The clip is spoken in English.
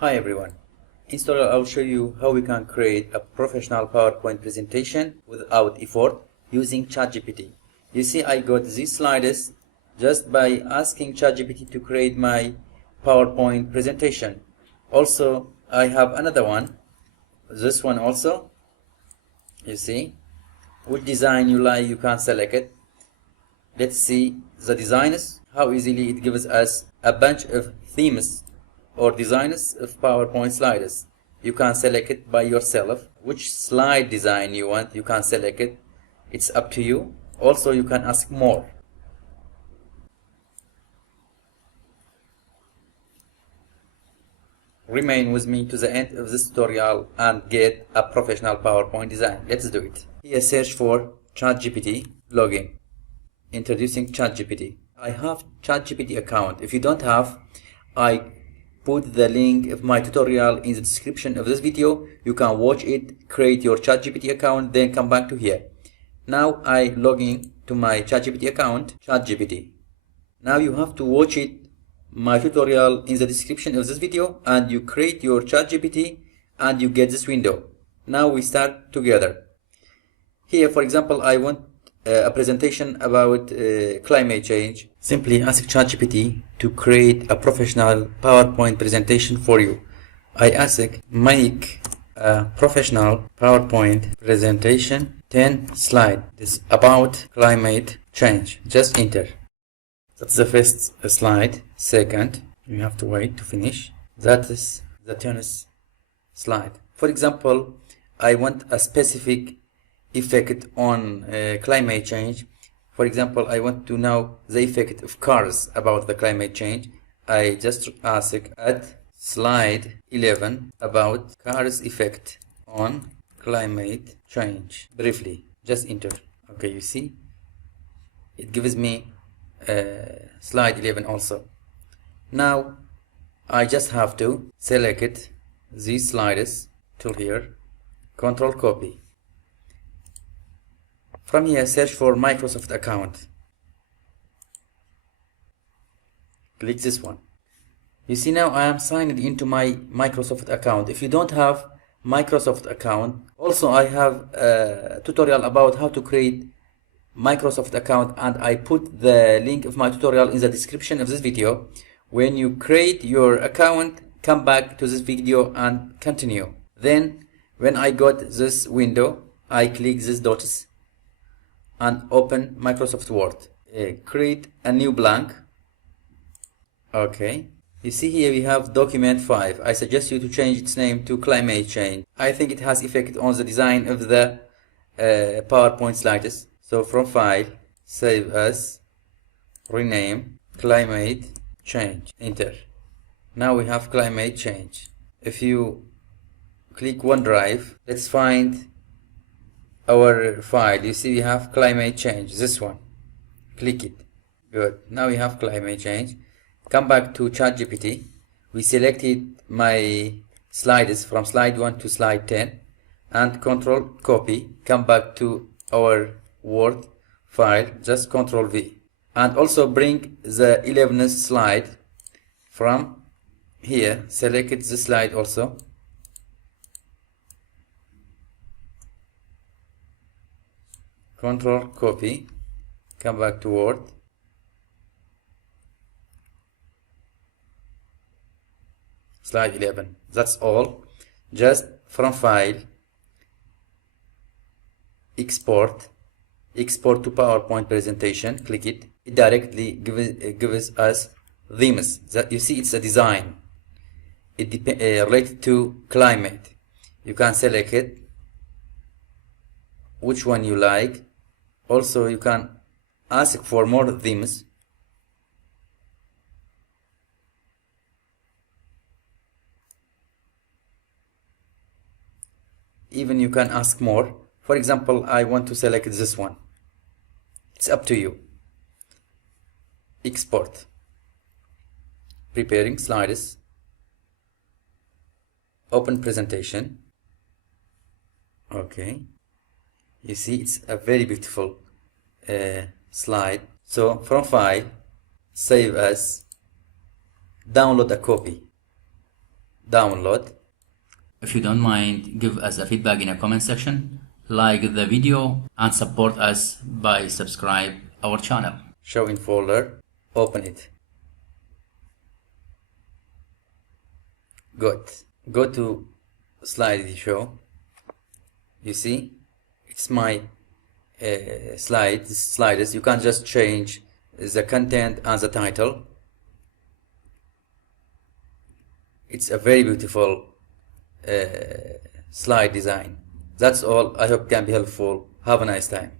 Hi everyone. In this tutorial I'll show you how we can create a professional PowerPoint presentation without effort using ChatGPT. You see, I got these slides just by asking ChatGPT to create my PowerPoint presentation. Also, I have another one, this one also. You see, which design you like, you can select it. Let's see the designs, how easily it gives us a bunch of themes or designs of PowerPoint slides. You can select it by yourself. Which slide design you want, you can select it. It's up to you. Also, you can ask more. Remain with me to the end of this tutorial and get a professional PowerPoint design. Let's do it. Here, search for ChatGPT login. Introducing ChatGPT. I have ChatGPT account. If you don't have, I put the link of my tutorial in the description of this video. You can watch it, create your ChatGPT account, then come back to here. Now I log in to my ChatGPT account, ChatGPT. Now you have to watch it, my tutorial in the description of this video, and you create your ChatGPT and you get this window. Now we start together. Here, for example, I want a presentation about climate change. Simply ask ChatGPT to create a professional PowerPoint presentation for you. I ask it, make a professional PowerPoint presentation, 10 slides. It's about climate change. Just enter. That's the first slide. Second, you have to wait to finish. That is the 10th slide. For example, I want a specific effect on climate change. For example, I want to know the effect of cars about the climate change. I just ask at slide 11 about cars effect on climate change. Briefly, just enter. Okay, you see, it gives me slide 11 also. Now I just have to select it, these slides till here, control copy. From here, search for Microsoft account. Click this one. You see, now I am signed into my Microsoft account. If you don't have Microsoft account, also I have a tutorial about how to create Microsoft account, and I put the link of my tutorial in the description of this video. When you create your account, come back to this video and continue. Then when I got this window, I click this dots and open Microsoft Word. Create a new blank. Okay, you see here we have document 5. I suggest you to change its name to climate change. I think it has effect on the design of the PowerPoint slides. So from file, save as, rename, climate change, enter. Now we have climate change. If you click OneDrive, let's find our file. You see we have climate change, this one. Click it. Good. Now we have climate change. Come back to ChatGPT. We selected my slides from slide 1 to slide 10 and control copy. Come back to our Word file, just control V, and also bring the 11th slide from here. Select the slide also. Control copy, come back to Word, slide 11. That's all. Just from file, export to PowerPoint presentation, click it. It directly gives us themes. That you see, it's a design. It related to climate. You can select it, which one you like. Also, you can ask for more themes. Even you can ask more. For example, I want to select this one. It's up to you. Export. Preparing slides. Open presentation. Okay. You see, it's a very beautiful slide. So from file, save as, download a copy. download. If you don't mind, give us a feedback in a comment section, like the video, and support us by subscribe our channel. Show in folder, open it. Good. Go to slideshow. You see, it's my sliders. You can just change the content and the title. It's a very beautiful slide design. That's all. I hope it can be helpful. Have a nice time.